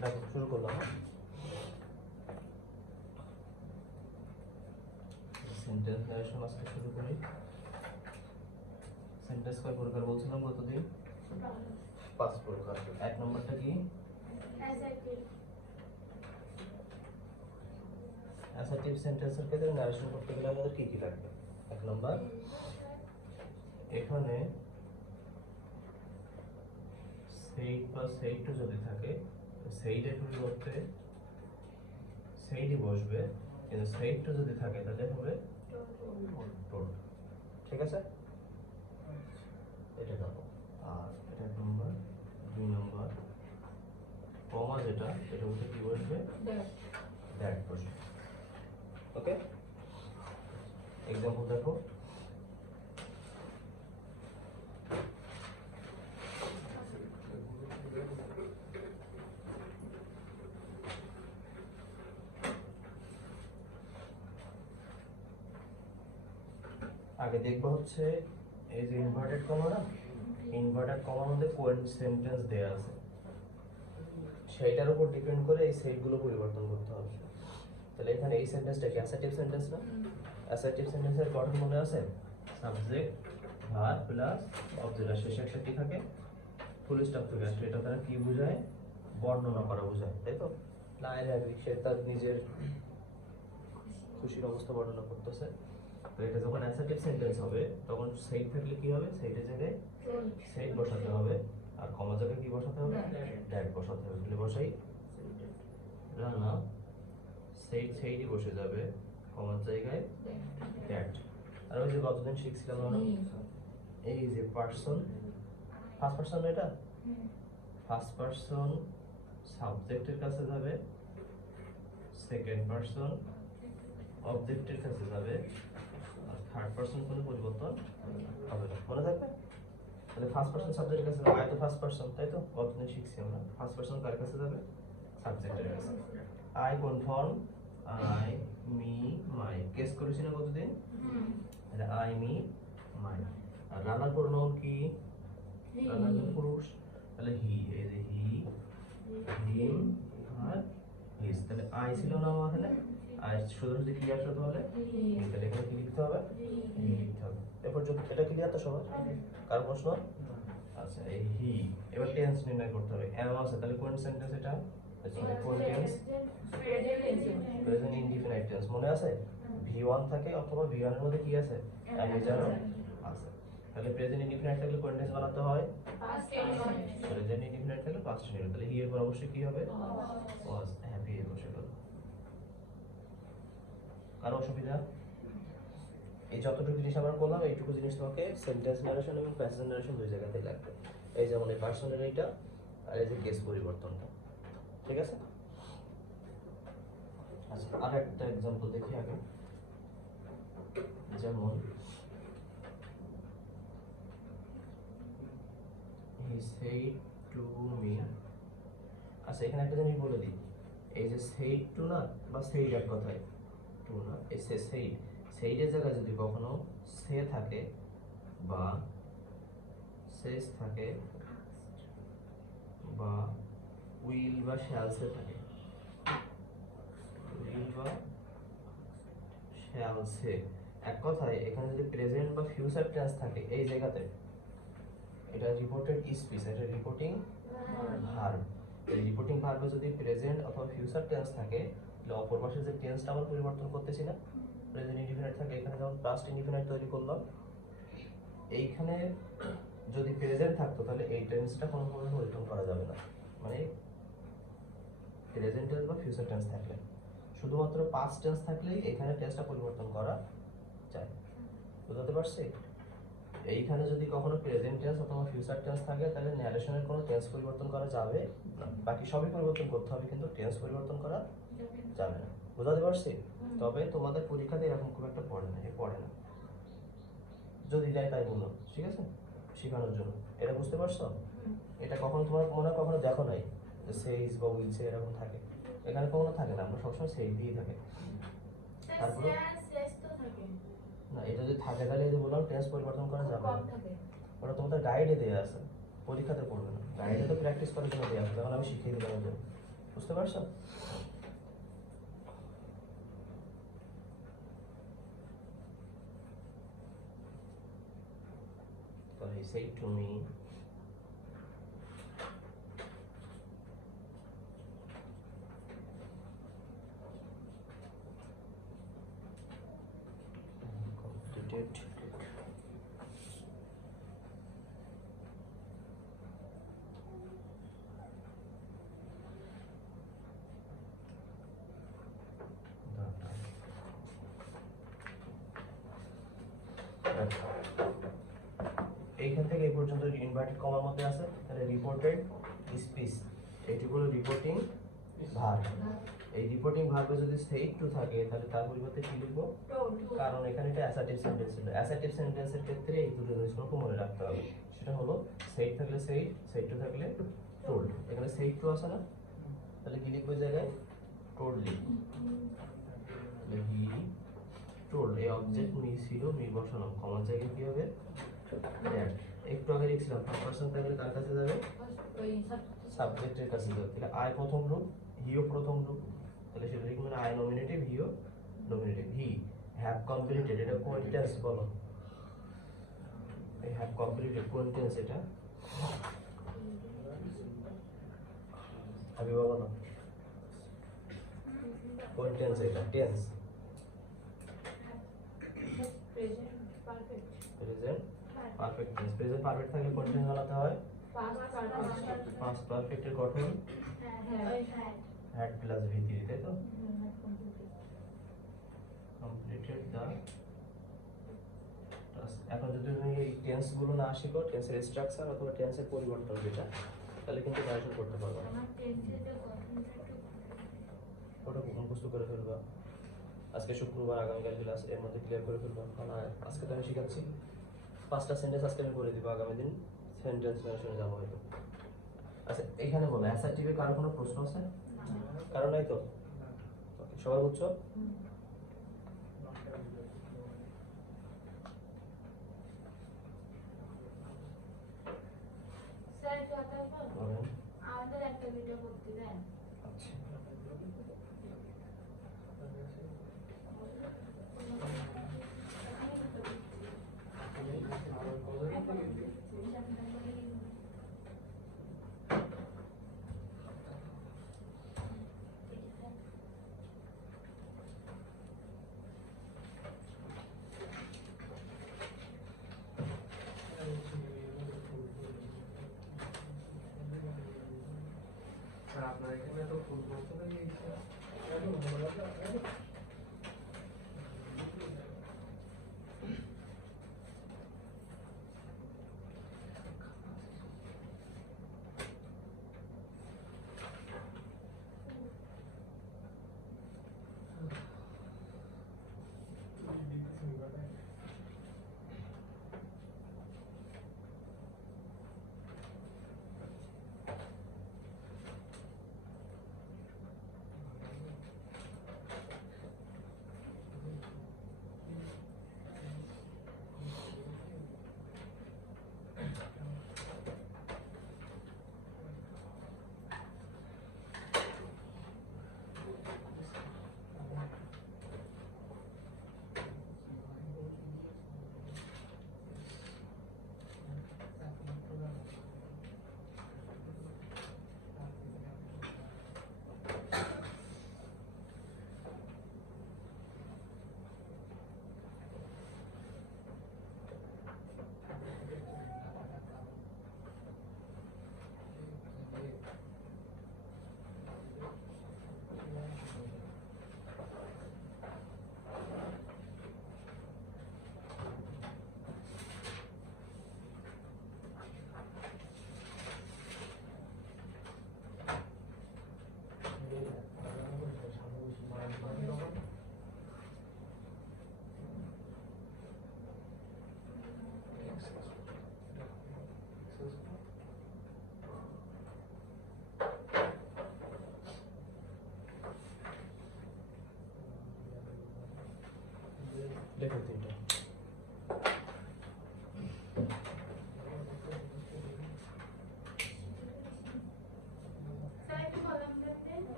দেখো শুরু করলাম। সেন্টেন্স নারেশন আজকে শুরু করি। সেন্টেন্স কয় প্রকার বলছিলাম গতদিন? 5 প্রকার। এক নম্বরটা কি? অ্যাসার্টিভ সেন্টেন্সের ক্ষেত্রে নারেশন করতে গেলে আমাদের কি কি লাগবে? এক নম্বর, এখানে সেইড বা সেইড যদি থাকে, সেইডের পরিবর্তে সেইডই বসবে, কিন্তু সেইডটা যদি থাকে তাহলে হবে টোড। ঠিক আছে, এটা দেখো। আর এটা এক নম্বর। দুই নম্বর, কমা যেটা, এটা উঠে কি বসবে? দ্যাট বসবে। ওকে, এক্সাম্পল দেখো। আগে দেখবো হচ্ছে এই যে ইনভার্টেড কমা না, ইনভার্টেড কমার মধ্যে কোন সেন্টেন্স দেয়া আছে সেইটার উপর ডিপেন্ড করে এই সেটগুলো পরিবর্তন করতে হবে। তাহলে এখানে এই সেন্টেন্সটা কি অ্যাসার্টিভ সেন্টেন্স না? অ্যাসার্টিভ সেন্টেন্সের গঠন মনে আছে? সাবজেক্ট ভার্ব প্লাস অবজেক্ট, আর শেষে একটা কি থাকে? ফুল স্টপ থেকে আসে। এটা তারা কি বোঝায়? বর্ণনা করা বোঝায়, তাই তো? না আই হ্যাভি, সে তার নিজের খুশির অবস্থা বর্ণনা করতেছে। তো এটা যখন অ্যাসার্টিভ সেন্টেন্স হবে তখন সেইট থাকলে কি হবে? সেইটের জায়গায় সেইট বসাতে হবে, আর কমা জায়গায় কি বসাতে হবে? দ্যাট বসাতে হবে। তাহলে বসাই, রানা সেইট সেইটই বসে যাবে, কমার জায়গায় দ্যাট। আর ওই যে গতদিন শিখছিলাম আমরা এই যে পারসন, ফার্স্ট পারসন, এটা ফার্স্ট পারসন সাবজেক্টের কাছে যাবে, সেকেন্ড পারসন অবজেক্টের কাছে যাবে, আর থার্ড পারসন কোনো পরিবর্তন হবে না। মনে থাকবে? তাহলে ফার্স্ট পারসন সাবজেক্টের কাছে যাবে, আই তো ফার্স্ট পারসন, তাই তো? গতদিন শিখছি আমরা ফার্স্ট পারসন কার কাছে যাবে? সাবজেক্টের কাছে। I confirm, I me my, case করেছি না কতদিন? তাহলে আই মি মাই। আর রানার প্রোনাউন কি? রানার পুরুষ, তাহলে হি, এই যে হি, হিম আর হিজ। তাহলে আই ছিল না আমার এখানে, আই শুধু যদি কি আসতো তাহলে হি। তাহলে এখানে কি লিখতে হবে? হি লিখতে হবে। এ পর্যন্ত এটা ক্লিয়ার তো সবার? কার প্রশ্ন? আচ্ছা, এই হি। এবার টেন্স নির্ণয় করতে হবে। এম আছে, তাহলে কোন সেন্টেন্স এটা? কোন টেন্স? Present indefinite tense. মনে আছে? ভি1 থাকে অথবা ভি1 এর মধ্যে কি আছে? এম এজারও আছে। তাহলে প্রেজেন্ট ইনডিফিনাইট থাকলে কোন টেন্স বানাতে হয়? Past tense. প্রেজেন্ট ইনডিফিনাইট থাকলে পাস্ট টেন্স। তাহলে হি এর পর অবশ্যই কি হবে? ওয়াজ। হ্যাপি এর বসে গেল। কারো অসুবিধা? এই যতটুকু জিনিস আমরা করলাম এইটুকু জিনিস তোমাকে সেন্টেন্স নারেশন এবং প্যাসেজ নারেশন দুই জায়গাতেই লাগবে। এই যেমন এই পার্সনের এইটা, আর এই যে কেস পরিবর্তনটা। ঠিক আছে? আচ্ছা, আর একটা एग्जांपल দেখি আগে। যেমন he said to me, আচ্ছা এখানে একটা জিনিস বলে দিই, এই যে said to না বা said এক কথায় to না, এই said এর জায়গায় যদি কখনো সে থাকে বা says থাকে বা will বা shall সে থাকে, will বা shall সে, এক কথায় এখানে যদি প্রেজেন্ট বা ফিউচার টেন্স থাকে এই জায়গাতে, এটা রিপোর্টেড স্পিচ, এটা রিপোর্টিং ভার্ব। এই রিপোর্টিং ভার্বে যদি প্রেজেন্ট অথবা ফিউচার টেন্স থাকে তাহলে অপর পাশে যে টেন্সটা আমরা পরিবর্তন করতেছি না, প্রেজেন্ট ইনডিফিনিট থাকে, এখানে যেমন পাস্ট ইনডিফিনিট তৈরি করলাম, এইখানে যদি প্রেজেন্ট থাকতো তাহলে এই টেন্সটা কোনোভাবে পরিবর্তন করা যাবে না। মানে প্রেজেন্ট টেন্স বা ফিউচার টেন্স থাকলে, শুধুমাত্র পাস্ট টেন্স থাকলেই এখানে টেন্সটা পরিবর্তন করা যায়। বুঝতে পারছি? এইখানে যদি কখনো প্রেজেন্ট টেন্স অথবা ফিউচার টেন্স থাকে তাহলে ন্যারেশনের কোনো টেন্স পরিবর্তন করা যাবে না। বাকি সবই পরিবর্তন করতে হবে, কিন্তু টেন্স পরিবর্তন করা যাবে না। বুঝতে পারছি? তবে তোমাদের পরীক্ষাতে এরকম খুব একটা পড়ে না, পড়ে না। যদি যায় তাই বলো, ঠিক আছে? শেখানোর জন্য। এটা বুঝতে পারছো? এটা কখনো তোমার মনে হয় কখনো দেখো নাই যে সেইজ বা উইলস এরকম থাকে, এখানে কখনো থাকে না, আমরা সবসময় সেই দিয়ে থাকে। তারপরে না, এটা যদি থাকে তাহলে এই যে বললাম টেন্স পরিবর্তন করা যাবে না। ওটা তোমাদের গাইডে দেওয়া আছে, পরীক্ষাতে পড়বে না। গাইডে তো প্র্যাকটিস করার জন্য দেওয়া আছে, তখন আমি শিখিয়ে দিলাম। বুঝতে পারছো? তাহলে say to me completed এইখান থেকে এই পর্যন্ত ইনভার্টেড কমার মধ্যে আছে। তাহলে রিপোর্টেড স্পিচ, এইটুকু হলো রিপোর্টিং ভার্ব। এই রিপোর্টিং ভার্বে যদি স্টেট টু থাকে তাহলে তার পরিবর্তে কি লিখবো? কারণ এখানে এটা অ্যাসার্টিভ সেন্টেন্স ছিল। অ্যাসার্টিভ সেন্টেন্সের ক্ষেত্রে এই দুটো জিনিসগুলোকে মনে রাখতে হবে। সেটা হলো সেইট থাকলে সেইট, সেইট টু থাকলে টোল্ড। এখানে সেইট টু আছে না, তাহলে কি লিখবো জায়গায়? টোল্ডলি। তাহলে হি টোল্ড, এই অবজেক্ট মি ছিল, মি বসালাম, কমার জায়গায় কি হবে? দ্যাট। একটু আগে লিখছিলাম ফার্স্ট পারসন থাকলে কার কাছে যাবে? সাবজেক্টের কাছে যাবে। তাহলে আই প্রথম রূপ, হিও প্রথম রূপ, তাহলে সেটা লিখবো আই নমিনেটিভ, হিও নমিনেটিভ। হি হ্যাভ কমপ্লিটেড, এটা কোন টেন্স বলো? এই হ্যাভ কমপ্লিটেড কোন টেন্স এটা? আগে বলো না, কোন টেন্স এটা? Tense present perfect tense. Present perfect থাকলে কোন টেন্স বানাতে হয়? পাস্ট পারফেক্টের গঠন হ্যাড প্লাস ভিটি, তাই তো? কমপ্লিটেড দা টাস্ক। এখন যদি তুমি এই টেন্স গুলো না শিখো, টেন্সের স্ট্রাকচার অথবা টেন্সের পরিবর্তন যেটা, তাহলে কিন্তু ন্যারেশন করতে পারবে না। ওটা মুখস্থ করে ফেলবা আজকে শুক্রবার, আগামীকাল ক্লাস এর মধ্যে ক্লিয়ার করে ফেলবা। কারণ আজকে তো আমি শিখাচ্ছি 5টা সেন্টেন্স, আজকে আমি করে দিব, আগামী দিন সেন্টেন্স ন্যারেশনে যাবো হয়তো। আচ্ছা এখানে বলো অ্যাসার্টিভে কারো কোনো প্রশ্ন আছে? কারণ নাই তো? ওকে, সবাই বুঝছো? স্যার কথা বল, বলেন। আমাদের একটা ভিডিও করতে দেন। আচ্ছা আপনার এখানে তো ফুল করতে পারি।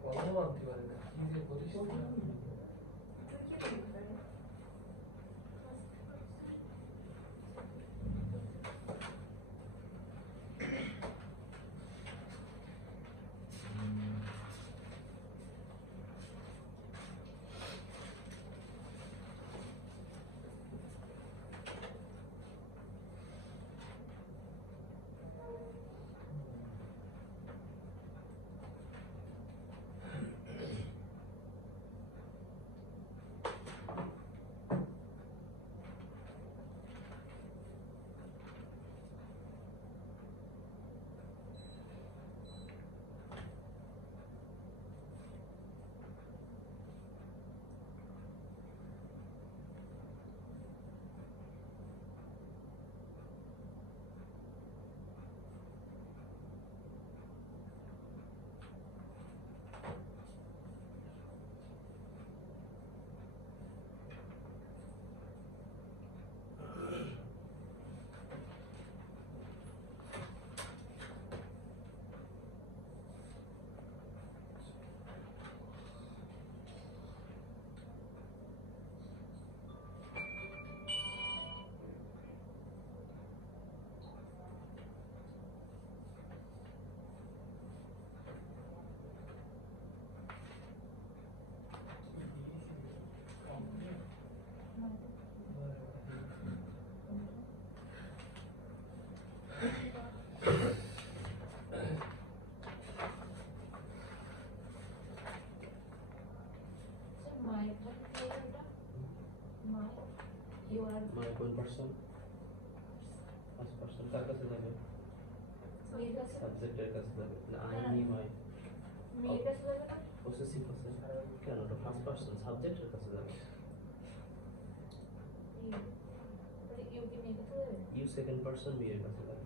কলম আনতে পারি না কি যে করিস না। মানে কোন পার্সন ফার্স্ট পার্সন কার কাছে যাবে সাবজেক্টের কাছে যাবে না আই মি মাই পসেসিভ আছে কেন ওটা ফার্স্ট পার্সন সাবজেক্টের কাছে যাবে ইউ সেকেন্ড পার্সন মি এর কাছে যাবে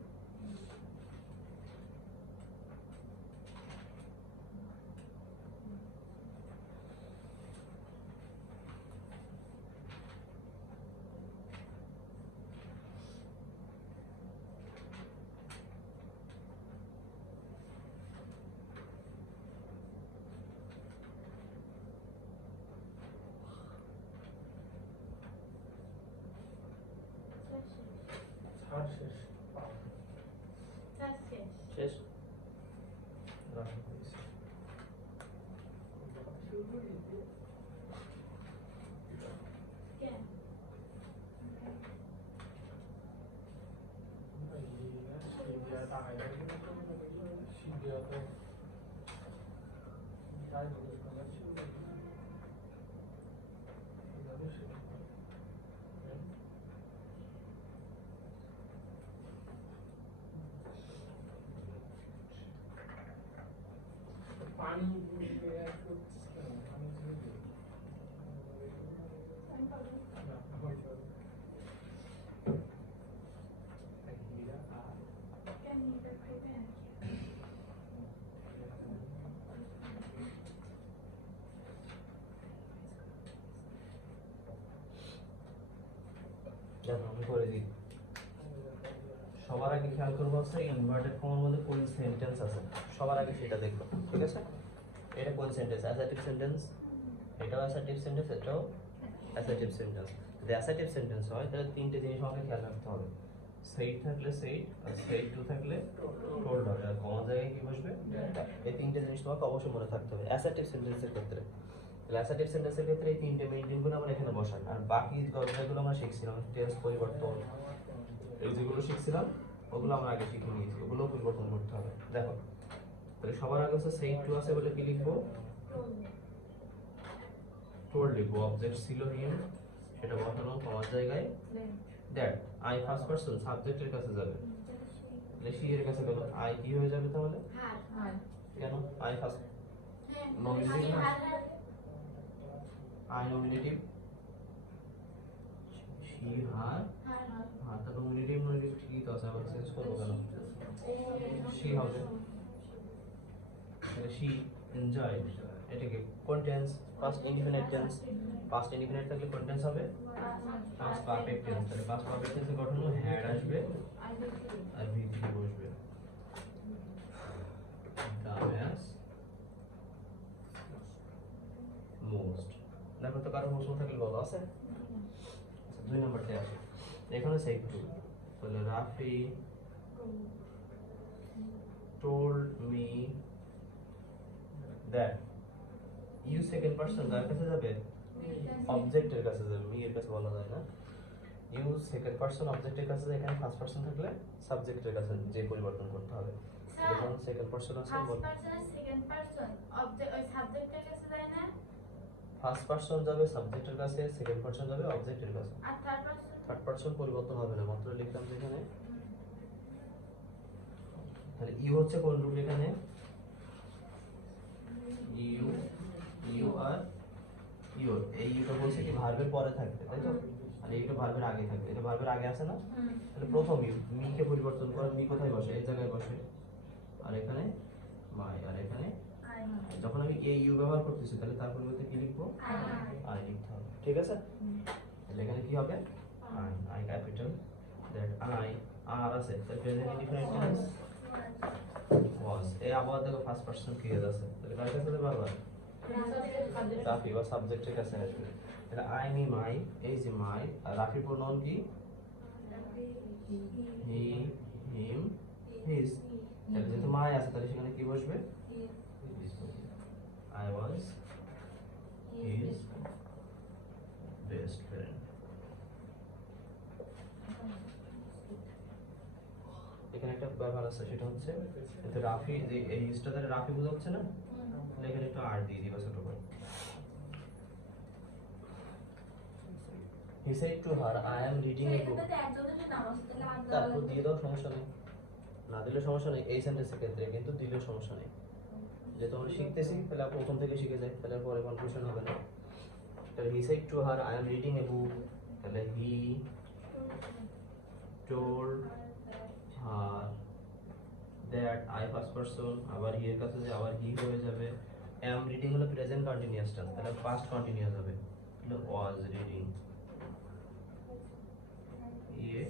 ছাড় শেষ শেষ রাখো প্লিজ শুরু করি পানি দেখো আমি করে দিই সবার আগে খেয়াল করবো হচ্ছে ইনভার্টেড কমার মধ্যে কোন সেন্টেন্স আছে সবার আগে সেটা দেখবো ঠিক আছে এটা কোন সেন্টেন্স অ্যাসার্টিভ সেন্টেন্স এটাও অ্যাসার্টিভ সেন্টেন্স এটাও অ্যাসার্টিভ সেন্টেন্স যদি অ্যাসার্টিভ সেন্টেন্স হয় তাহলে তিনটে জিনিস আমাকে খেয়াল রাখতে হবে সেইট থাকলে সেইট আর সেইট টু থাকলে টোল্ড হবে আর কমার জায়গায় কি বসবে এই তিনটে জিনিস তোমাকে অবশ্যই মনে থাকতে হবে অ্যাসার্টিভ সেন্টেন্সের ক্ষেত্রে তাহলে অ্যাসার্টিভ সেন্টেন্সের ক্ষেত্রে এই তিনটে মেইনটেইন করে আমরা এখানে বসান আর বাকি যেগুলো আমরা শিখছিলাম টেন্স পরিবর্তন এই যেগুলো শিখছিলাম ওগুলো আমরা আগে শিখে নিয়েছি ওগুলো পরিবর্তন করতে হবে দেখো তাহলে সবার আগে হচ্ছে সেইট টু আছে বলে কি লিখবো টোল্ড লিখবো অবজেক্ট ছিল হিম সেটা বসানো কমার জায়গায় দ্যাট আই ফার্স্ট পারসন সাবজেক্টের কাছে যাবে তাহলে সি এর কাছে গেল আই কি হয়ে যাবে তাহলে কেন I first nominative I nominative she her হ্যাঁ তাহলে নমিনেটিভ নমিনেটিভ ঠিকই তো আছে আবার চেঞ্জ করবো কেন সি হবে তাহলে সি এনজয় এটা কি কন্টেন্স past indefinite tense past indefinite থাকলে কন্টেন্স হবে পাস্ট পারফেক্ট টেন্স তাহলে পাস্ট পারফেক্ট টেন্সের গঠন হলো হ্যাড আসবে আর ভিপি বসবে দাম হ্যাজ কারো প্রশ্ন থাকলে বলো, আছে? আচ্ছা 2 নাম্বারতে আসে, এখানে সেক টু, তাহলে Rafi told me that you second person কার কাছে যাবে, অবজেক্টের কাছে যাবে, মি এর কাছে বলা যায় না। ইউ সেকেন্ড পারসন অবজেক্টের কাছে যায়, এখানে ফার্স্ট পারসন থাকলে সাবজেক্টের কাছে যে পরিবর্তন করতে হবে। স্যার যখন সেকেন্ড পারসন আছে ফার্স্ট বল, পারসন আর সেকেন্ড পারসন অবজেক্ট ওই সাবজেক্টের কাছে যায় না, ফার্স্ট পারসন যাবে সাবজেক্টের কাছে, সেকেন্ড পারসন যাবে অবজেক্টের কাছে। আর থার্ড পারসন থার্ড পারসন পরিবর্তন হবে না, মাত্র লিখলাম যে এখানে। তাহলে ইউ হচ্ছে কোন রূপ এখানে, ইউ, ইউ আর ইউর, এই ইউটা বলছে কি ভার্বের পরে থাকবে, তাই তো? আর এইটা ভার্বের আগে থাকবে, এটা ভার্বের আগে আছে না? তাহলে প্রথম ইউ, মি কে পরিবর্তন করে মি কোথায় বসে, এই জায়গায় বসে, আর এখানে মাই, আর এখানে আই যখন আমি এই ইউ ব্যবহার করতেছি তাহলে তার পরিবর্তে কি লিখবো, আই লিখতে হবে, ঠিক আছে? তাহলে এখানে কি হবে, I, I capital, that I, আর আছে, তাহলে প্রেজেন্ট ইনডিফিনিট টেন্স ওয়াজ, এই আবার দেখো ফার্স্ট পারসন ক্রিয়া আছে, তাহলে কার কাছে যাবে আবার, রাফি বা সাবজেক্টের কাছে আসবে। তাহলে আই মি মাই, এই যে মাই, আর রাফি প্রোনাউন কি, হি, হিম, হিজ, তাহলে যেহেতু মাই আছে তাহলে সেখানে কি বসবে, I was his best friend. এখানে একটা ব্যবহার আছে, সেটা হচ্ছে এতে রাফি, যে এই ইসটা দ্বারা রাফি বোঝাচ্ছে না, তাহলে এখানে একটু আর দিয়ে দিবা ছোট করে। He said to her, I am reading a book. তারপর দিয়ে দাও, সমস্যা নেই, না দিলে সমস্যা নেই এই সেন্টেন্সের ক্ষেত্রে, কিন্তু দিলে সমস্যা নেই। যেহেতু আমরা শিখতেছি তাহলে প্রথম থেকে শিখে যাই, তাহলে পরে কনফিউশন হবে না। তাহলে he said to her, I am reading a book, তাহলে he told her that, I first person, আবার হি এর কাছে যে আবার হি হয়ে যাবে। এম রিডিং হলো প্রেজেন্ট কন্টিনিউয়াস টেন্স, তাহলে পাস্ট কন্টিনিউয়াস হবে, তাহলে ওয়াজ রিডিং এ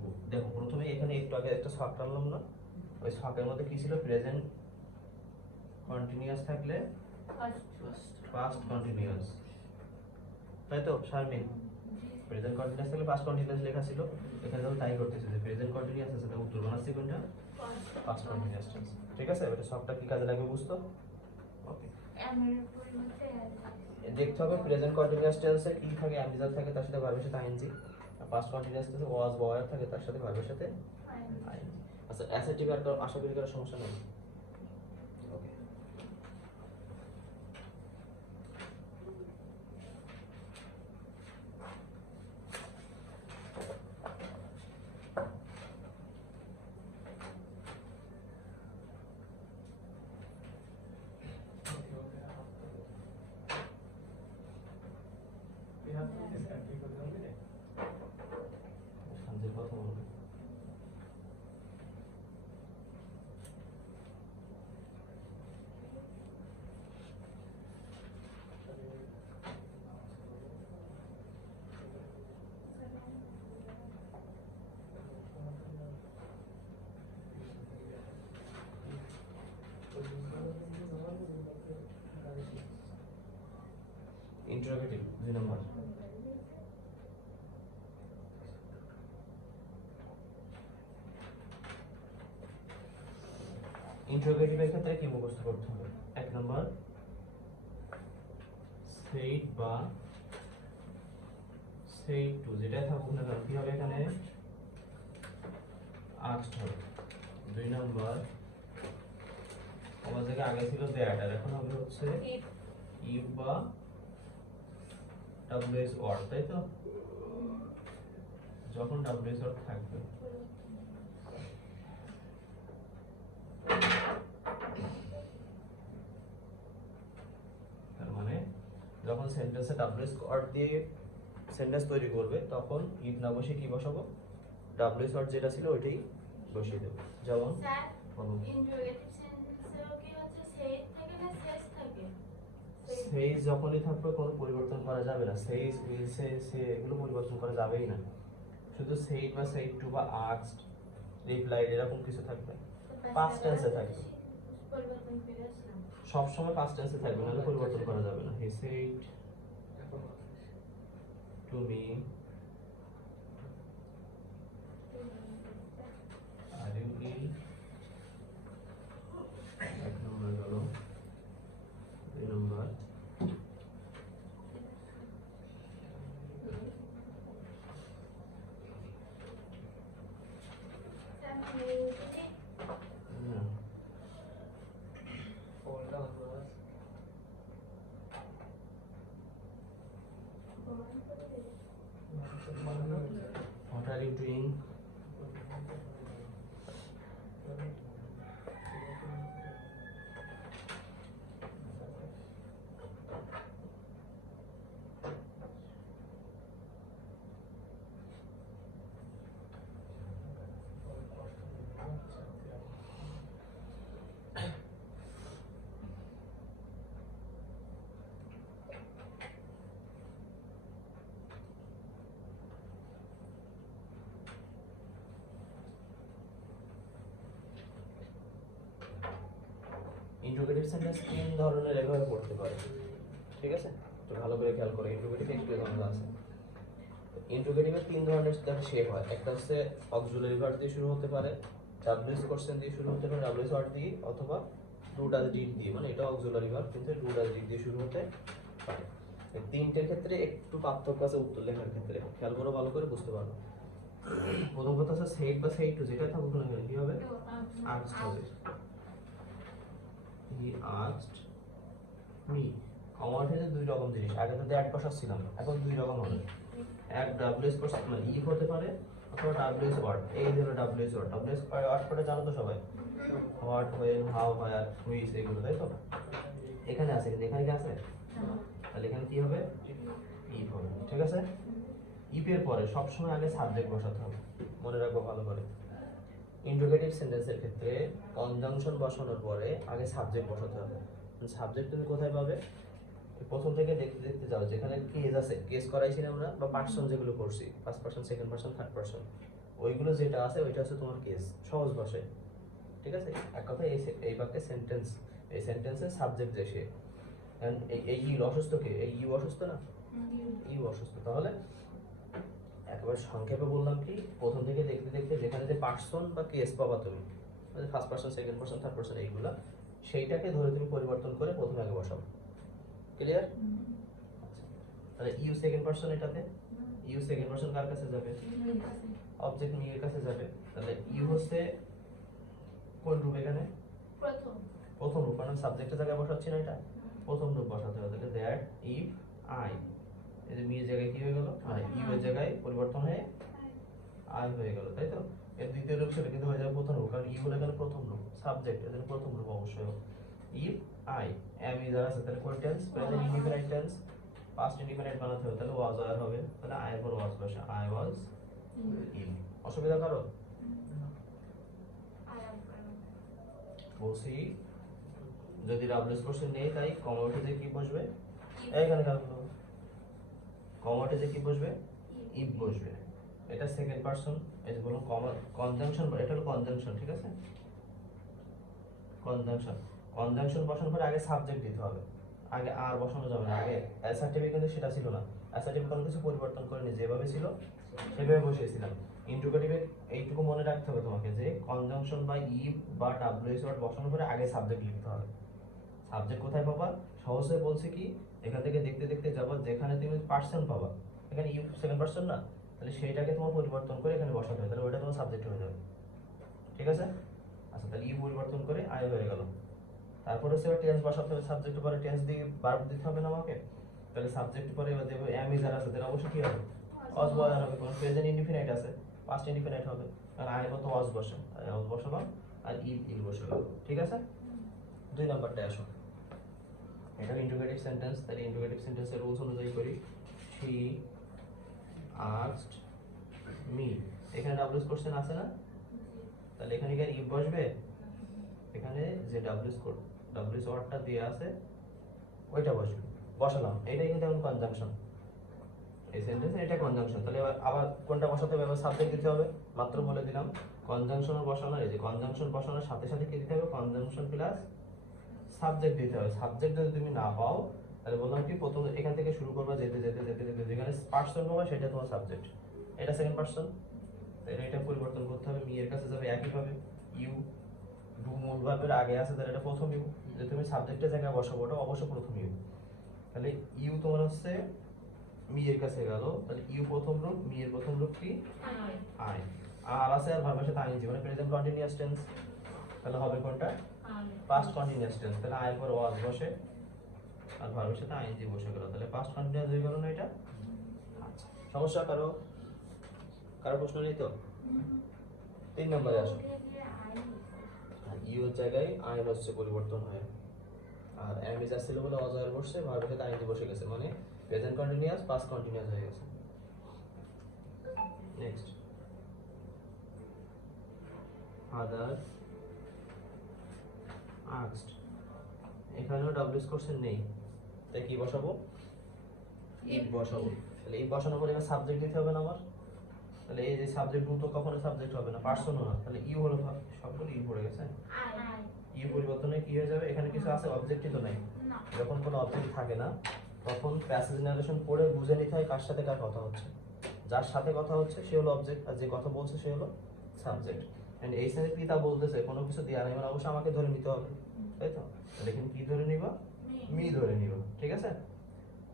বুক। দেখো প্রথমে এখানে একটু আগে একটা ছক টানলাম না, ওই ছকের মধ্যে কি ছিল, প্রেজেন্ট কন্টিনিউয়াস থাকলে পাস্ট কন্টিনিউয়াস, তাই তো শারমিন? প্রেজেন্ট কন্টিনিউয়াস থাকলে পাস্ট কন্টিনিউয়াস লেখা ছিল, এখানে যখন তাই করতেছে যে প্রেজেন্ট কন্টিনিউয়াস আছে, তাহলে উত্তর বানাচ্ছি কোনটা, পাস্ট কন্টিনিউয়াস টেন্স, ঠিক আছে? এটা সবটা কি কাজে লাগবে বুঝতো? ওকে, দেখতে হবে প্রেজেন্ট কন্টিনিউয়াস টেন্সে কি থাকে, অ্যামিজার থাকে তার সাথে ভার্বের সাথে আইএনজি, আর পাস্ট কন্টিনিউয়াস টেন্সে ওয়াজ বা ওয়্যার থাকে তার সাথে ভার্বের সাথে আইএনজি। আচ্ছা অ্যাসেটিভ আর আশা করি করার সমস্যা নেই। ওকে, শান্তির কথা বলবে। ইন্টারোগেটিভ 2 নম্বর, ইন্টারোগেটিভের ক্ষেত্রে কি মুখস্থ করতে হবে? 1 নম্বর সেইড বা সেইড টু, যেটাই থাকুক না কেন কি হবে এখানে, আস্কড হবে। 2 নম্বর আমার জায়গায় আগে ছিল দ্যাট, আর এখন হবে হচ্ছে ইফ বা ডাব্লিউএস অর, তাই তো? যখন ডাব্লিউএস অর থাকবে, তার মানে যখন সেন্টেন্সে ডাব্লিউএস অর দিয়ে সেন্টেন্স তৈরি করবে তখন ইফ না বসে কি বসাবো, ডাব্লিউএস অর যেটা ছিল ওইটাই বসিয়ে দেবো। যেমন স্যার বলো, ইন্টারোগেটিভ সেন্টেন্সেও কি হচ্ছে সেট থাকে না শেষ থাকে? সেই যখনই থাকবে কোনো পরিবর্তন করা যাবে না, সেই উইল সে এগুলো পরিবর্তন করা যাবেই না, শুধু সেইড বা সেইড টু বা আস্কড, রিপ্লাইড এরকম কিছু থাকবে, পাস্ট টেন্সে থাকবে, পরিবর্তন করে আসলাম। সব সময় পাস্ট টেন্সে থাকবে, নাহলে পরিবর্তন করা যাবে না। He said to me, are you ill, এক নম্বর গেল, 2 নম্বর না, Fall down was what are you doing? Interrogative sentence তিন ধরনের এভাবে পড়তে পারে, ঠিক আছে? তো ভালো করে খেয়াল করো, ইন্টিগ্রেটিভ একটু ধরনের আছে। ইন্টিগ্রেটিভের তিন ধরনের শেপ হয়। একটা হচ্ছে অক্সিলারি ভার্ব দিয়ে শুরু হতে পারে, ডাব্লিউএস কোশ্চেন দিয়ে শুরু হতে পারে, ডাব্লিউএস ওয়ার্ড দিয়ে, অথবা ডু ডাজ ডিড দিয়ে, মানে এটা অক্সিলারি ভার্ব কিন্তু ডু ডাজ ডিড দিয়ে শুরু হতে পারে। এই তিনটের ক্ষেত্রে একটু পার্থক্য আছে উত্তর লেখার ক্ষেত্রে, খেয়াল করো ভালো করে বুঝতে পারবে। প্রথম কথা হচ্ছে সেট বা সেট টু, যেটা থাকুক না কেন কি হবে? আস্কড হবে। He asked me. কমার্সে দুই রকম জিনিস, আগে তো দ্যাট বসাচ্ছিলাম, এখন দুই রকম হবে। এক ডাব্লিউএস কোশ্চেন মানে ইফ হতে পারে, অথবা ডাব্লিউএস ওয়ার্ড। এই হলো ডাব্লিউএস ওয়ার্ড। ডাব্লিউএস ওয়ার্ড পড়ে জানো তো সবাই, what, when, how, where, which, এগুলো, তাই তো? এখানে আছে, কিন্তু এখানে কি আছে? তাহলে এখানে কি হবে? ইফ হবে, ঠিক আছে? ইফের পরে সবসময় আগে সাবজেক্ট বসাতে হবে, মনে রাখবো ভালো করে। ইন্টিগ্রেটিভ সেন্টেন্সের ক্ষেত্রে কনজাংশন বসানোর পরে আগে সাবজেক্ট বসাতে হবে। সাবজেক্ট তুমি কোথায় পাবে? প্রথম থেকে দেখতে দেখতে যাও, যেখানে কেস আছে, কেস করাইছি না আমরা, বা পার্সন যেগুলো করছি, first person, second person, third person, ওইগুলো যেটা আছে ওইটা হচ্ছে তোমার কেস, সহজ ভাষায়, ঠিক আছে? এক কথায় এই বাক্যে সেন্টেন্স, এই সেন্টেন্সের সাবজেক্ট যে সে, এই ইউ অসুস্থ, কে? এই ইউ অসুস্থ না? ইউ অসুস্থ। তাহলে একেবারে সংক্ষেপে বললাম কি, প্রথম থেকে দেখতে দেখতে যেখানে যে পার্সন বা কেস পাবা তুমি, first person, second person, third person, এইগুলা, সেইটাকে ধরে তুমি পরিবর্তন করে প্রথমে আগে বসাও। ক্লিয়ার? তাহলে ইউ সেকেন্ড পার্সন, এটাতে ইউ সেকেন্ড পার্সন কার কাছে যাবে? অবজেক্ট মি এর কাছে যাবে। তাহলে ইউ হচ্ছে কোন রূপ এখানে? প্রথম রূপ, কারণ সাবজেক্টের জায়গায় বসাচ্ছি না, এটা প্রথম রূপ বসাতে হবে। তাহলে দ্যাট ইফ আই, এই যে মি এর জায়গায় কি হয়ে গেল? মানে ইউ এর জায়গায় পরিবর্তন হয়ে আই হয়ে গেল, তাই তো? এর দ্বিতীয় রূপ সেটা কিন্তু হয়ে যাবে প্রথম রূপ, কারণ ইউ হলো এখানে প্রথম রূপ, সাবজেক্ট এর জন্য প্রথম রূপ অবশ্যই হবে। ইফ আই, এম ইজ আর আছে, তাহলে কোন tense? Present indefinite tense, past indefinite বানাতে হবে, তাহলে ওয়াজ আর হবে। তাহলে আই এর পর ওয়াজ বসে, আই ওয়াজ ইন। অসুবিধা কারো? বলছি যদি ডাব্লিউএস কোশ্চেন নেই, তাই কমা উঠে যে কি বসবে? এইখানে কারণ কমা উঠে যে কি বসবে? ইফ বসবে। এটা সেকেন্ড পারসন, এই যে বলুন কনজাংশন, এটা হলো কনজাংশন, ঠিক আছে? কনজাংশন, কনজাংশন বসানোর পরে আগে সাবজেক্ট দিতে হবে, আগে আর বসানো যাবে না। আগে অ্যাসার্টিভে কিন্তু সেটা ছিল না, অ্যাসার্টিভ কোনো কিছু পরিবর্তন করেনি, যেভাবে ছিল সেভাবে বসিয়েছিলাম। ইন্টিগ্রেটিভে এইটুকু মনে রাখতে হবে তোমাকে, যে কনজাংশন বা ইফ বা ডাব্লিউএস ওয়ার্ড বসানোর পরে আগে সাবজেক্ট লিখতে হবে। সাবজেক্ট কোথায় পাবা? সহজে বলছি কি, এখান থেকে দেখতে দেখতে যাবো, যেখানে তুমি পার্সন পাবা, এখানে ইউ সেকেন্ড পার্সন না, তাহলে সেইটাকে তোমার পরিবর্তন করে এখানে বসাতে হবে, তাহলে ওইটা তোমার সাবজেক্ট হয়ে যাবে, ঠিক আছে? আচ্ছা, তাহলে ইউ পরিবর্তন করে আই হয়ে গেল। তারপর হচ্ছে টেন্স বসাতে হবে, সাবজেক্টের পরে টেন্স দিয়ে ভার্ব দিতে হবে না আমাকে? তাহলে সাবজেক্ট পরে এবার দেবো এম ইজ আর আছে, তাহলে অবশ্যই কি হবে? ওয়াজ বয় হবে, কারণ প্রেজেন্ট ইনডিফিনিট আছে, পাস্ট ইনডিফিনিট হবে, কারণ আই মতো ওয়াজ বসে, তাই ওয়াজ বসালাম, আর ইল বসে গেল, ঠিক আছে? 2 নাম্বারটা আসো, এটা ইন্টিগ্রেটিভ সেন্টেন্স। তাহলে ইন্টিগ্রেটিভ সেন্টেন্সের রুলস অনুযায়ী করি। হি আস্কড মি, এখানে ডাব্লিউএস কোশ্চেন আছে না? তাহলে এখানে কি ইফ বসবে? এখানে যে ডাব্লিউএস ওয়ার্ডটা দেয়া আছে ওইটা বসবে, বসালাম। এটাই কিন্তু এখন কনজাংশন, এই সেন্টেন্সে এটা কনজাংশন। তাহলে আবার কোনটা বসাতে হবে? আবার সাবজেক্ট দিতে হবে, মাত্র বলে দিলাম। কনজাংশন বসানোর, এই যে কনজাংশন বসানোর সাথে সাথে কি দিতে হবে? কনজাংশন প্লাস সাবজেক্ট দিতে হবে। সাবজেক্ট যদি তুমি না পাও, তাহলে বললাম কি প্রথম এখান থেকে শুরু করবা যেতে যেতে যেতে যেতে যেখানে পার্সন হবে সেটা তোমার সাবজেক্ট, এটা সেকেন্ড পার্সন, তাহলে এটা পরিবর্তন করতে হবে, মি এর কাছে যাবে একইভাবে ইউ, ডু মূল ভার্বের আগে আছে তাহলে এটা প্রথম ইউ, যে তুমি সাবজেক্টের জায়গায় বসাবো ওটা অবশ্য প্রথম ইউ, তাহলে ইউ তোমার হচ্ছে মি এর কাছে গেল, তাহলে ইউ প্রথম রূপ, মি এর প্রথম রূপ কি আই, আর আছে আর ভার্বের সাথে আইএনজি মানে প্রেজেন্ট কন্টিনিউয়াস টেন্স, তাহলে হবে কোনটা পাস্ট কন্টিনিউয়াস টেন্স, তাহলে আই এর পর ওয়াজ বসে আর ভার্বের সাথে আইএনজি বসে গেল, তাহলে পাস্ট কন্টিনিউয়াস হয়ে গেল না এটা। আচ্ছা সমস্যা কারো কারো প্রশ্ন নেই তো? 3 নম্বরে আসো, ইউ এর জায়গায় আইন হচ্ছে পরিবর্তন হয়, আর এমএস আসছিল বলে অজয়ের বসছে, ভার্বের সাথে আইএনজি বসে গেছে মানে প্রেজেন্ট কন্টিনিউয়াস পাস্ট কন্টিনিউয়াস হয়ে গেছে। নেক্সট ফাদার আস্কড, এখানেও ডাব্লিউএস কোশ্চেন নেই, তাই কি বসাবো ইফ বসাবো, তাহলে ইফ বসানোর পরে এবার সাবজেক্ট দিতে হবে না আমার, তাহলে এই যে সাবজেক্ট তো কখনো সাবজেক্ট হবে না, পার্সনও না, তাহলে ইউ হলো সবগুলো ইউ পড়ে গেছে, ইউ পরিবর্তনে কি হয়ে যাবে, এখানে কিছু আছে অবজেক্টই তো নাই, যখন কোনো অবজেক্ট থাকে না তখন প্যাসেজ নারেশন পড়ে বুঝে নিতে হয় কার সাথে কার কথা হচ্ছে, যার সাথে কথা হচ্ছে সে হলো অবজেক্ট আর যে কথা বলছে সে হলো সাবজেক্ট, এন্ড এই সাথে পিতা বলতেছে কোনো কিছু দেয়া নাই মানে অবশ্যই আমাকে ধরে নিতে হবে, তাই তো, তাহলে এখানে কি ধরে নিবা মি ধরে নিবা, ঠিক আছে।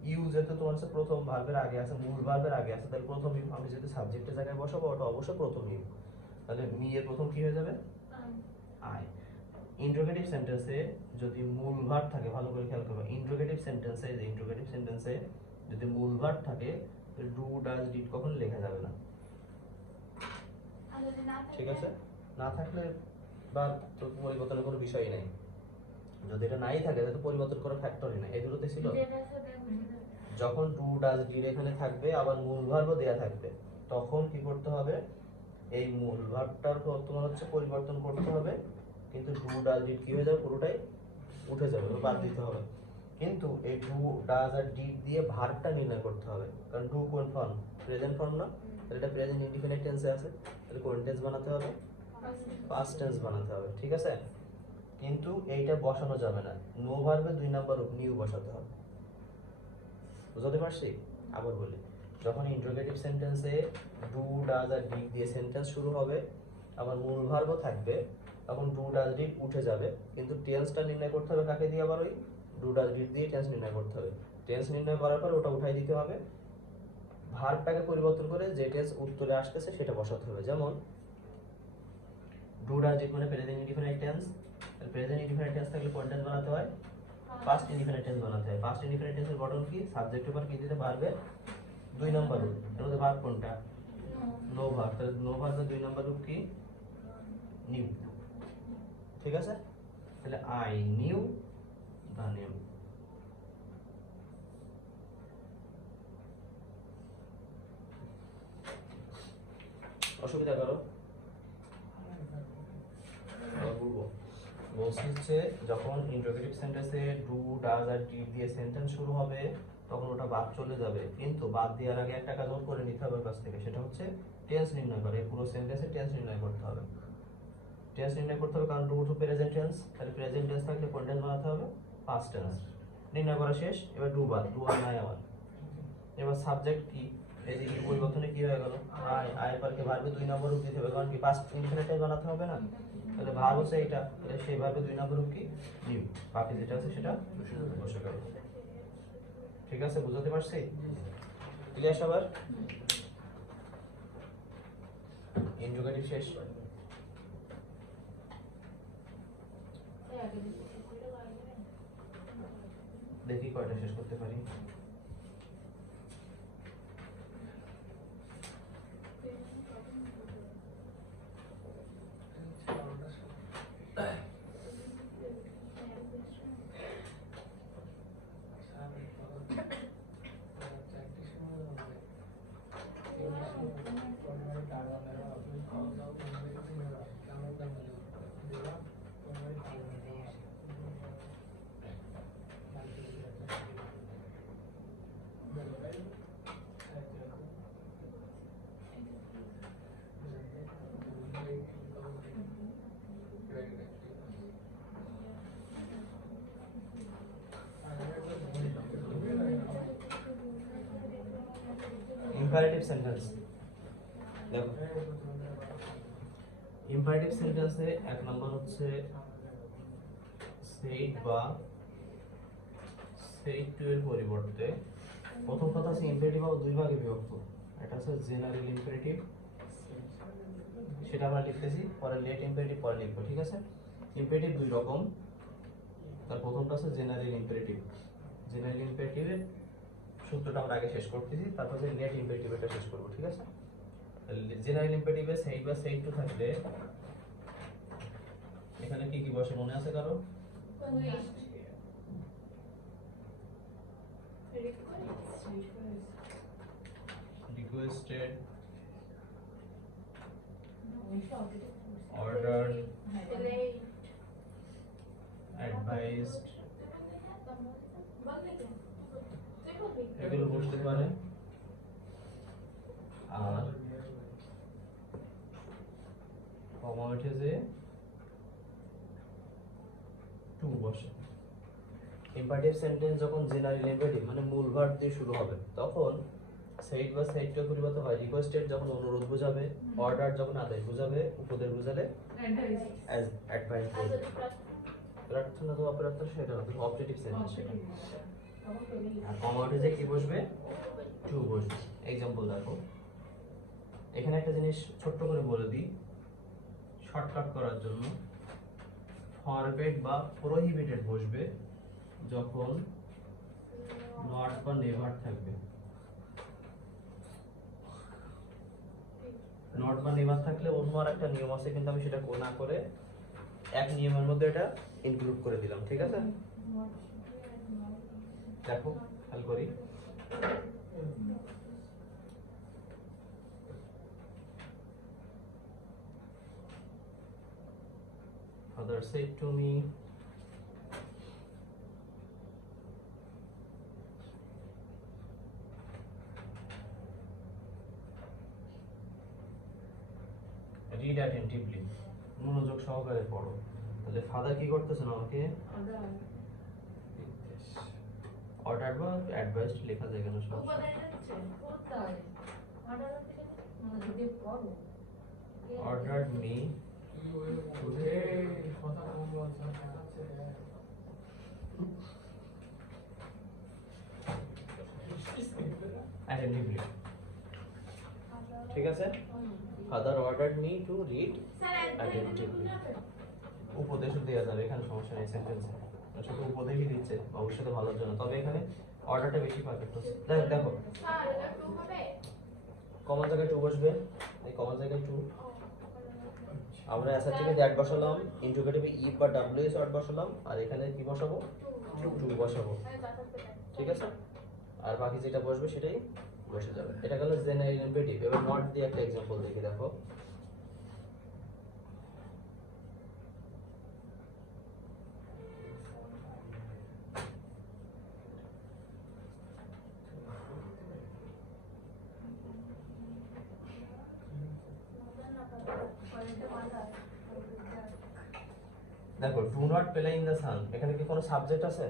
ইউ যেহেতু তোমার কাছে প্রথম ভার্বের আগে আছে, মূল ভার্বের আগে আছে, তাহলে প্রথম ইউ, আমি যদি সাবজেক্টের জায়গায় বসাবো ওটা অবশ্যই প্রথম ইউ, তাহলে মি এর প্রথম কি হয়ে যাবে আই। ইন্টারোগেটিভ সেন্টেন্সে যদি মূল ভার্ব থাকে, ভালো করে খেয়াল করবে, ইন্টারোগেটিভ সেন্টেন্সে যে ইন্টারোগেটিভ সেন্টেন্সে যদি মূল ভার্ব থাকে ডু ডাজ ডিড কখনো লেখা যাবে না, ঠিক আছে, না থাকলে বা তো পরিবর্তনের কোনো বিষয়ই নাই, যদি এটা নাই থাকে তাহলে পরিবর্তন করার ফ্যাক্টরই নাই, এগুলোতে ছিল যখন ডু ডাজ ডিড এখানে থাকবে আবার মূল ভার্বও দেয়া থাকবে তখন কি করতে হবে, এই মূল ভার্বটার তোমার হচ্ছে পরিবর্তন করতে হবে, কিন্তু ডু ডাজ ডিড কি হয়ে যাবে পুরোটাই উঠে যাবে, বাদ দিতে হবে, কিন্তু এই ডু ডাজ আর ডিড দিয়ে ভার্বটা নির্ণয় করতে হবে, কারণ ডু কোন ফর্ম প্রেজেন্ট ফর্ম না, তাহলে এটা প্রেজেন্ট ইনডিফিনিট টেন্সে আছে, তাহলে কোন টেন্স বানাতে হবে পাস্ট টেন্স বানাতে হবে, ঠিক আছে, কিন্তু এইটা বসানো যাবে না, নো ভার্বে 2 নাম্বার নিউ বসাতে হবে, বুঝতে পারছি, আবার বলি, যখন ইন্টারোগেটিভ সেন্টেন্সে ডু ডাজ আর ডিড দিয়ে সেন্টেন্স শুরু হবে আবার মূল ভার্বও থাকবে তখন ডু ডাজ ডিড উঠে যাবে, কিন্তু টেন্সটা নির্ণয় করতে হবে কাকে দিয়ে, আবার ওই ডু ডাজ ডিড দিয়ে টেন্স নির্ণয় করতে হবে, টেন্স নির্ণয় করার পর ওটা উঠাই দিতে হবে, ভার্বটাকে পরিবর্তন করে যে টেন্স উত্তরে আসতেছে সেটা বসাতে হবে, যেমন ডু ডাজ ডিড মানে present indefinite tense, present indefinite tense থাকলে কোন টেন্স বানাতে হয় পাস্ট ইনডিফিনিট টেন্স বানাতে হয়, পাস্ট ইনডিফিনিট টেন্সের গঠন কি সাবজেক্টের উপর কি দিতে পারবে 2 নাম্বার রূপ, এর মধ্যে ভার্ব কোনটা নো ভার্ব, তাহলে নো ভার্বের 2 নাম্বার রূপ কি নিউ, ঠিক আছে, তাহলে আই নিউ দ্য নেম, অসুবিধা করো বলবো, বলছি হচ্ছে যখন ইন্টারোগেটিভ সেন্টেন্সে ডু ডাজ আর ডিড দিয়ে সেন্টেন্স শুরু হবে তখন ওটা বাদ চলে যাবে, কিন্তু বাদ দেওয়ার আগে একটা কাজ করে নিতে হবে কাছ থেকে, সেটা হচ্ছে টেন্স নির্ণয় করে, পুরো সেন্টেন্সে টেন্স নির্ণয় করতে হবে, টেন্স নির্ণয় করতে হবে, কারণ ডু টু প্রেজেন্ট টেন্স, তাহলে প্রেজেন্ট টেন্স থাকলে কোন টেন্স বানাতে হবে পাস্ট টেন্স, নির্ণয় করা শেষ, এবার ডু বাদ, ডু আর নাই আমার, এবার সাবজেক্ট কি এই যে পরিবর্তনে কি হয়ে গেল আই, আয়ের পর কি ভার্বে 2 নম্বর রূপ দিতে হবে, কারণ কি পাস্ট ইনডিফিনিট টেন্স বানাতে হবে না, তাহলে ভার্ব হচ্ছে এটা, তাহলে সেই ভার্বে 2 নম্বর রূপ কি নিউ, বাকি যেটা আছে সেটা বসে গেল, ঠিক আছে, বুঝতে পারছি, ক্লিয়ার সবার, ইন্টারোগেটিভ শেষ, দেখি কয়টা শেষ করতে পারি, ইম্পারেটিভ সেন্টেন্স দেখো, ইম্পারেটিভ সেন্টেন্সে এক নম্বর হচ্ছে সেইড বা সেইড টু এর পরিবর্তে প্রথম কথা আছে ইম্পারেটিভ আবার দুই ভাগে বিভক্ত। এটা হচ্ছে জেনারেল ইম্পারেটিভ, সেটা আমরা লিখতেছি, পরে লেট ইম্পারেটিভ পরে লিখবো, ঠিক আছে? ইম্পারেটিভ দুই রকম, তার প্রথমটা আছে জেনারেল ইম্পারেটিভ। জেনারেল ইম্পারেটিভের সূত্রটা আমরা আগে শেষ করতেছি, তারপর যে লেট ইম্পারেটিভটা শেষ করবো, ঠিক আছে? জেনারেল ইম্পারেটিভে সেইড বা সেইড টু থাকলে এখানে কি কি বসে মনে আছে কারো? রিকোয়েস্টেড, অর্ডার, অ্যাডভাইসড, এগুলো বসতে পারে। আর কমা উঠে যে টু বসে। ইম্পারেটিভ সেন্টেন্স যখন জেনারেল ইম্পারেটিভ মানে মূল ভার্ব দিয়ে শুরু হবে, তখন সেইড বা সেইড টু পরিবর্তন হয়। রিকোয়েস্টেড যখন অনুরোধ বোঝাবে, অর্ডার যখন আদেশ বোঝাবে, উপদেশ বোঝালে অ্যাডভাইস বোঝাবে। প্রার্থনা তো অপ্রার্থনা সেটা হবে অবজেক্টিভ সেন্টেন্স সেটা। আর কমা উঠে যে কি বসবে? টু বসবে। এক্সাম্পল দেখো, এখানে একটা জিনিস ছোট্ট করে বলে দিই শর্টকাট করার জন্য। ফরবিড বা প্রোহিবিটেড বসবে যখন নট বা নেভার থাকবে। নট বা নেভার থাকলে অন্য আর একটা নিয়ম আছে, কিন্তু আমি সেটা না করে এক নিয়মের মধ্যে এটা ইনক্লুড করে দিলাম, ঠিক আছে? দেখো খেয়াল করি, Father said to me, read attentively, মনোযোগ সহকারে পড়ো। তাহলে ফাদার কি করতেছেন আমাকে অর্ডার বা অ্যাডভাইস লেখা যায় কেন সব? অর্ডারড মি attentively, ঠিক আছে? Father ordered me to read attentively। উপদেশও দেওয়া যাবে, এখানে সমস্যা নেই সেন্টেন্সে, শুধু উপদেশই দিচ্ছে ভবিষ্যতে ভালোর জন্য। তবে এখানে অর্ডারটা বেশি পারফেক্ট হচ্ছে। দেখো কমা জায়গায় টু বসবে, এই কমা জায়গায় টু। আমরা অ্যাসার্টিভে দ্যাট বসালাম, ইন্টিগ্রেটিভে ইফ বা ডব্লিউএস ওয়ার্ড বসালাম, আর এখানে কি বসাবো? টু বসাবো, ঠিক আছে? আর বাকি যেটা বসবে সেটাই বসে যাবে। এটা গেল জেনারেল ইম্পারেটিভ। এবার নট দিয়ে একটা एग्जांपल দেখি, দেখো দেখো do not play in the sun, এখানে কি কোনো সাবজেক্ট আছে?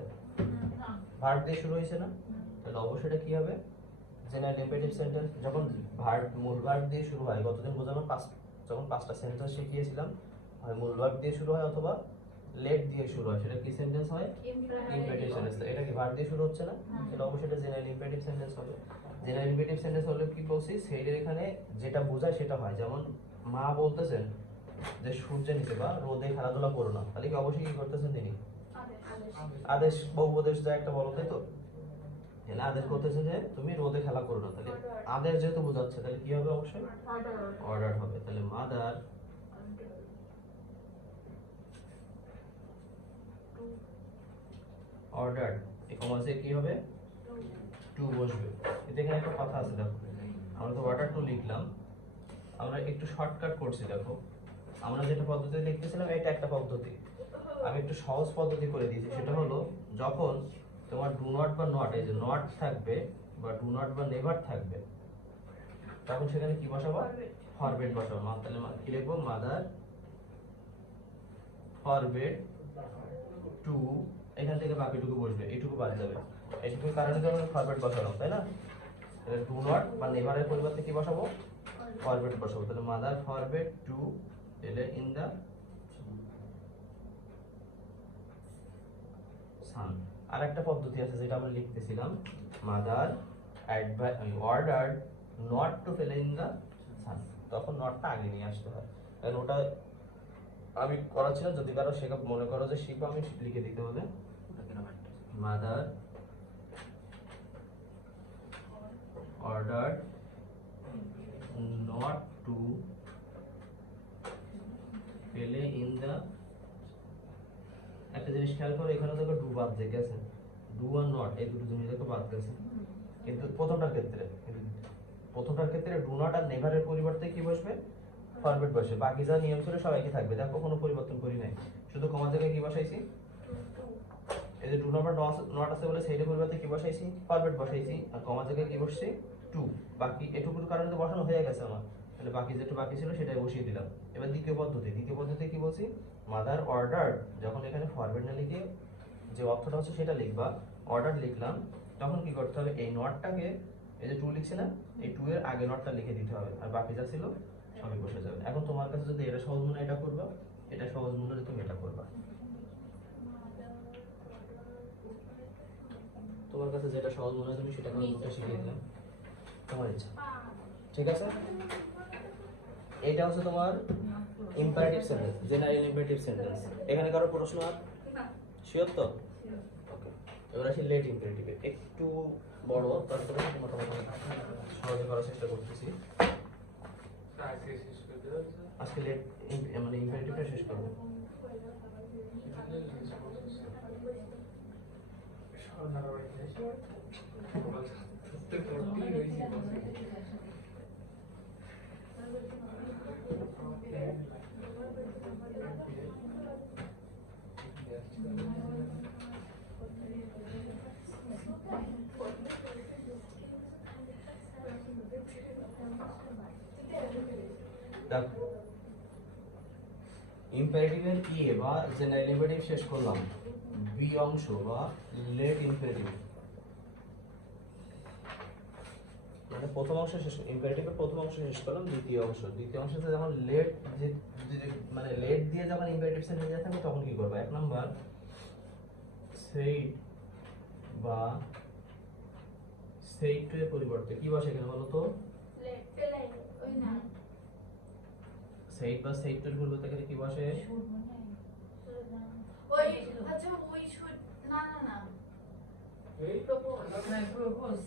ভার্ব দিয়ে শুরু হয়েছে না? তাহলে অবশ্যই এটা কি হবে? General imperative sentence. যখন ভার্ব মূল ভার্ব দিয়ে শুরু হয়, গতদিন বোঝানোর যখন পাঁচটা সেন্টেন্স শিখিয়েছিলাম, হয় মূল ভার্ব দিয়ে শুরু হয় অথবা লেট দিয়ে শুরু হয়, সেটা কি সেন্টেন্স হয়? Imperative sentence. এটা কি ভার্ব দিয়ে শুরু হচ্ছে না? তাহলে অবশ্যই এটা জেনারেল ইম্পারেটিভ সেন্টেন্স হবে। জেনারেল ইম্পারেটিভ সেন্টেন্স হলে কি বলছি, সেইটার এখানে যেটা বোঝায় সেটা হয়। যেমন মা বলতেছেন যে সূর্যের নিচে বা রোদে খেলাধুলা করো না, তাহলে কি অবশ্যই কি করতেছেন তিনি? আদেশ বা উপদেশ যা একটা বলো, তাই তো? তাহলে আদেশ করতেছে যে তুমি রোদে খেলা করো না, তাহলে আদেশ যেহেতু বোঝাচ্ছে তাহলে কি হবে? অবশ্যই অর্ডার হবে। তাহলে মাদার অর্ডার, এই কমাসে কি হবে? টু বসবে। এতে এখানে একটা কথা আছে, দেখো আমরা তো অর্ডার টু লিখলাম, আমরা একটু শর্টকাট করছি। দেখো আমরা যেটা পদ্ধতি লিখতেছিলাম এটা একটা পদ্ধতি, আমি একটু সহজ পদ্ধতি করে দিয়েছি। সেটা হলো যখন তোমার ডু নট বা নট, এই যে নট থাকবে বা ডু নট বা নেভার থাকবে, তখন সেখানে কি বসাবো? ফরবিড বসাবো। তাহলে কি লিখবো? মাদার ফরবিড টু, এখান থেকে বাকিটুকু বসবে, এইটুকু বাদ যাবে। এইটুকুর কারণে তো আমরা ফরবিড বসালাম, তাই না? তাহলে ডু নট বা নেভারের পরিবর্তে কি বসাবো, ফরওয়ার্ড বসাবো। তাহলে মাদার ফরওয়ার্ড টু পেলে ইন দা সান। আর একটা পদ্ধতি আছে যেটা আমরা লিখতেছিলাম, মাদার অর্ডার নট টু ফেলে ইন দা সান, তখন নটটা আগে নিয়ে আসতে হয়। কারণ ওটা আমি করাচ্ছিলাম, যদি কারো শেখা মনে করো যে শিখবো, আমি লিখে দিতে বলে মাদার অর্ডার নট টু ফেলে ইন দা। একটা জিনিস খেয়াল করো, এখানে দেখো ডু বাদ যে গেছে, ডু আর নট এই দুটো জিনিস দেখো বাদ গেছে, কিন্তু প্রথমটার ক্ষেত্রে ডু নট আর নেভারের পরিবর্তে কি বসবে, ফরওয়ার্ড বসে। বাকি যা নিয়ম ছিল সব একই থাকবে, দেখো কোনো পরিবর্তন করি নাই, শুধু কমা জায়গায় কি বসাইছি, এই যে ডু নট নট আছে বলে সেইটার পরিবর্তে কি বসাইছি, ফরওয়ার্ড বসাইছি, আর কমা জায়গায় কি বসছে, টু। বাকি এটুকুর কারণে তো বসানো হয়ে গেছে আমার, তাহলে বাকি যেটা বাকি ছিল সেটাই বসিয়ে দিলাম। এবার দ্বিতীয় পদ্ধতি কি বলছি, মাদার অর্ডার, যখন এখানে ফরওয়ার্ড না লিখে যে অর্থটা হচ্ছে সেটা লিখবা, অর্ডার লিখলাম, তখন কি করতে হবে, এই নটটাকে, এই যে টু লিখছি না, এই টু এর আগে নটটা লিখে দিতে হবে, আর বাকি যা ছিল সবই বসে যাবে। এখন তোমার কাছে যদি এটা সহজ মনে হয় এটা করবা, এটা সহজ মনে হলে তুমি এটা করবা, তোমার কাছে যেটা সহজ মনে হয় তুমি সেটা করে নোটটা শিখিয়ে দিলাম, তোমার ইচ্ছা, ঠিক আছে। এইটা হচ্ছে তোমার imperative sentence, general imperative sentence. এখানে কারো প্রশ্ন আর শিওর তো? ওকে, এবার আসি লেট ইম্পারেটিভ, একটু বড়, তারপরে মোটামুটি সহজে করার চেষ্টা করতেছি। আজকে শেষ করে দেওয়া হয়েছে। আজকে লেট মানে ইম্পারেটিভটা শেষ করব। ইম্পারেটিভের ই বা জেনারেল ইম্পারেটিভ শেষ করলাম, বি অংশ বা লেট ইম্পারেটিভ, মানে প্রথম অংশ শেষ, ইম্পারেটিভের প্রথম অংশ শেষ করলাম, দ্বিতীয় অংশতে যখন লেট মানে লেট দিয়ে যখন ইম্পারেটিভ সেন্টেন্স দিয়ে থাকবে তখন কি করবে, এক নাম্বার সেইড বা সেইড টু এর পরিবর্তে কি বসে এখানে বলো তো, সেইড বা সেইড টু এর পরিবর্তে এখানে কি বসে, ওই আচ্ছা ওই শুড না না না এই প্রপোজ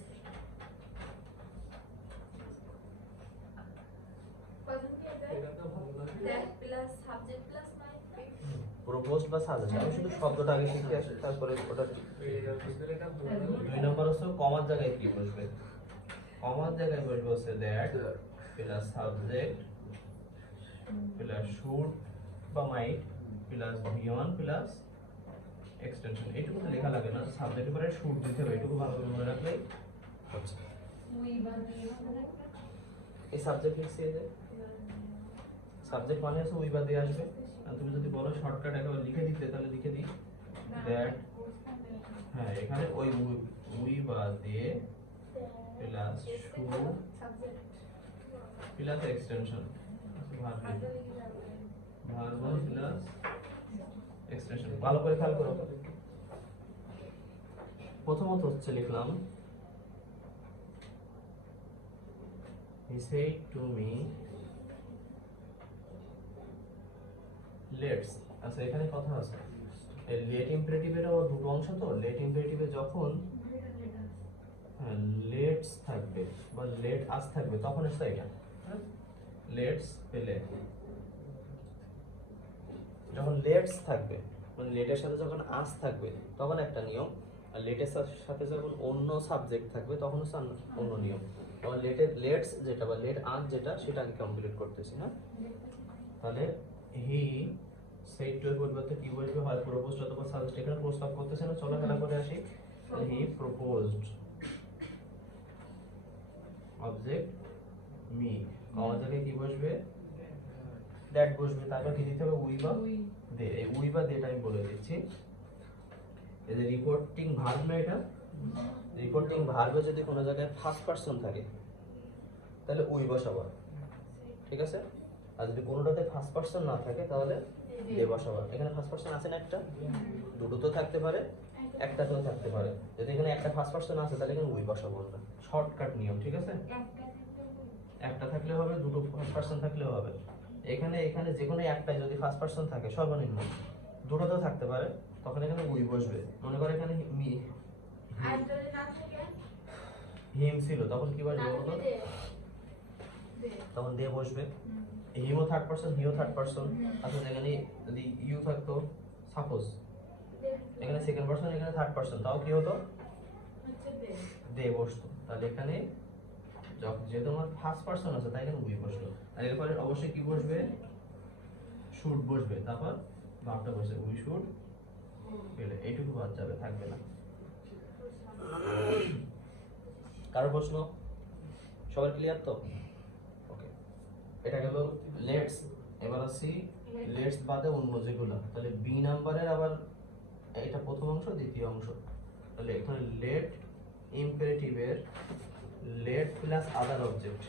প্রথম কি এটা এটা তো ভালো লাগে। That plus subject plus mind proposed বা সাজেশন। আমি শুধু শব্দটা আগে শিখে আসি, তারপরে ওটা এটা ভিতরে এটা ভালো লাগে। দুই নম্বর হচ্ছে কমার জায়গায় কি বসবে, কমার জায়গায় বসবে হচ্ছে that plus subject plus should বা might plus beyond plus extension. এইটুকু তো লেখা লাগে না, সাবজেক্টের পরে শুড দিতে হবে, এইটুকু ভালো করে মনে রাখলেই হচ্ছে। এই সাবজেক্ট লিখছি, এই যে সাবজেক্ট মানে হচ্ছে উই বা দিয়ে আসবে, আর তুমি যদি বলো শর্টকাট একেবারে লিখে দিতে তাহলে লিখে দিই দ্যাট, হ্যাঁ এখানে ওই উই বা দিয়ে plus should plus extension, verb plus extension. ভালো করে খেয়াল করো, প্রথমত হচ্ছে লিখলাম he said to me let's। আচ্ছা এখানে কথা আছে, এই লেট ইম্পারেটিভেরও দুটো অংশ, তো লেট ইম্পারেটিভে যখন লেটস থাকবে বা লেট আস থাকবে তখন হচ্ছে এটা লেটস পেলে, যখন লেটস থাকবে মানে লেটের সাথে যখন আস থাকবে তখন একটা নিয়ম, আর লেটের সাথে যখন অন্য সাবজেক্ট থাকবে তখন হচ্ছে অন্য নিয়ম। তখন লেটস যেটা বা লেট আস যেটা সেটা আমি কমপ্লিট করতেছি, হ্যাঁ। তাহলে হি সেই টু এর পরিবর্তে কি বলবে, হয় প্রপোজড অথবা সাজেস্ট। এখানে প্রস্তাব করতেছে না, চলো খেলা করে আসি। হি প্রপোজড অবজেক্ট মি, আমার জায়গায় কি বসবে, দ্যাট বসবে, তারপর কি দিতে হবে, উই বা দে। এই উই বা দেটা আমি বলে দিচ্ছি, এই যে রিপোর্টিং ভার্ব না এটা, রিপোর্টিং ভার্বে যদি কোনো জায়গায় ফার্স্ট পারসন থাকে তাহলে উই বসাবো, ঠিক আছে? আর যদি কোনোটাতে ফার্স্ট পারসন না থাকে তাহলে দে বসাবো। এখানে ফার্স্ট পারসন আছে না একটা, দুটো তো থাকতে পারে, একটা তো থাকতে পারে। যদি এখানে একটা ফার্স্ট পারসন আছে তাহলে এখানে উই বসাবো আমরা, শর্টকাট নিয়ম, ঠিক আছে? একটা থাকলে হবে, দুটো ফার্স্ট পারসন থাকলেও হবে। এখানে এখানে যে কোনো একটাই যদি ফার্স্ট পারসন থাকে সর্বনিম্ন, দুটো তো থাকতে পারে, তখন এখানে উই বসবে। মনে করে এখানে আর যদি না থাকে হিম ছিল, তখন কি বসবে না বলো? থাকে দে তখন দে বসবে। হিমও থার্ড পারসন, হিও থার্ড পারসন। আচ্ছা এখানে যদি ইউ থাকতো সাপোজ, এখানে সেকেন্ড পারসন, এখানে থার্ড পারসন, তাও কি হতো? হচ্ছে দে দে বসতো। তাহলে এখানে যেহেতু আমার ফার্স্ট পারসন আছে তাই এখানে উই বসলো। আর এরপরে অবশ্যই কি বসবে? শুড বসবে। তারপর ভাবটা বসে উই শুড পেলে, এইটুকু বাদ যাবে, থাকবে না। কারো প্রশ্ন? সবার ক্লিয়ার তো? ওকে, এটা গেল লেটস। এবার আসি লেটস বাদে অন্য যেগুলো। তাহলে বি নাম্বারের আবার এটা প্রথম অংশ, দ্বিতীয় অংশ। তাহলে এখানে লেট ইম্পারেটিভের লেট প্লাস আদার অবজেক্ট।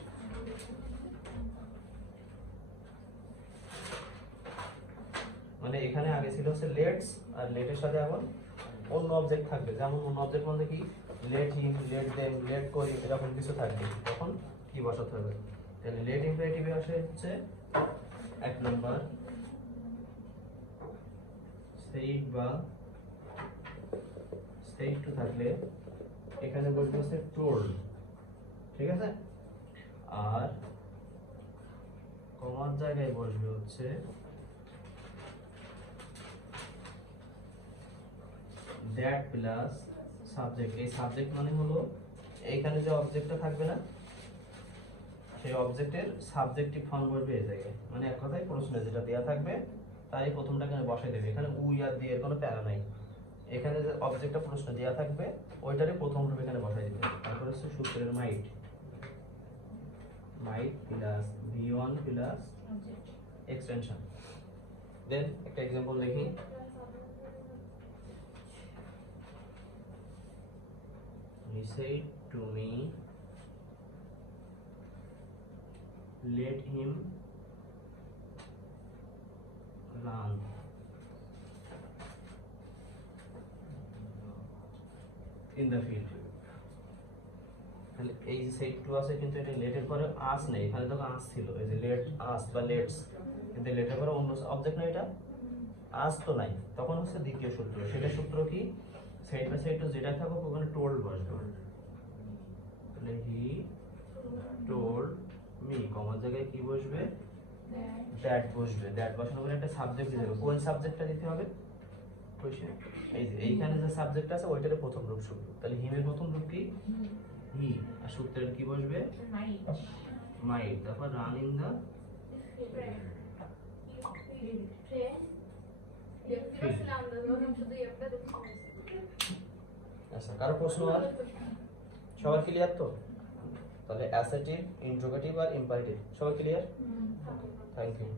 মানে এখানে আগে ছিল হচ্ছে লেটস, আর লেটের সাথে এখন অন্য অবজেক্ট থাকবে। যেমন অন্য অবজেক্ট মানে কি? Let him, let them, let করি, এরকম কিছু থাকবে। তখন কি বসাতে হবে? তাহলে লেট ইম্পারেটিভে আসে হচ্ছে এক নাম্বার সেইড বা সেইড টু থাকলে এখানে বসবে হচ্ছে টোল্ড, ঠিক আছে? আর কমার জায়গায় বসবে হচ্ছে দ্যাট প্লাস সাবজেক্ট। এই সাবজেক্ট মানে হলো এইখানে যে অবজেক্টটা থাকবে না, সেই অবজেক্টের সাবজেক্টিভ ফর্ম বসবে এই জায়গায়। মানে এক কথায় প্রশ্নে যেটা দেওয়া থাকবে তারই প্রথমটা এখানে বসাই দেবে। এখানে উই আর দিয়ে কোনো প্যারা নাই। এখানে যে অবজেক্টটা প্রশ্ন দেওয়া থাকবে ওইটারই প্রথম রূপ এখানে বসাই দিবে। তারপর হচ্ছে সূত্রের মাইট, মাইট প্লাস ভি1 প্লাস এক্সটেনশন। দেন একটা এক্সাম্পল দেখি। He said to me, let him run in the field. তাহলে এই যে সেট টু আছে কিন্তু এটা লেটের পরে আস নেই, এখানে তো আস ছিল, এই যে লেট আস বা লেটস, কিন্তু লেটের পরে অন্য অবজেক্ট না, এটা আস তো নাই। তখন হচ্ছে দ্বিতীয় সূত্র। সেটা সূত্র কি? সাইড বাই সাইড যেটা থাকুক ওখানে টোল্ড বসবে। তাহলে হি টোল্ড মি, কমার জায়গায় কি বসবে? দ্যাট বসবে। দ্যাট বসানোর পরে একটা সাবজেক্ট দিতে হবে। কোন সাবজেক্টটা দিতে হবে? কোশ্চেন এই যে এইখানে যে সাবজেক্ট আছে ওইটার প্রথম রূপ সূত্র। তাহলে হিমের প্রথম রূপ কি? হি। আর সূত্রের কি বসবে? মাইট। তারপর রান ইন দা আচ্ছা, কারো প্রশ্ন? আর সবার ক্লিয়ার তো? তাহলে অ্যাসেটিভ, ইন্ট্রোগেটিভ আর ইম্পারেটিভ সবাই ক্লিয়ার? Thank you.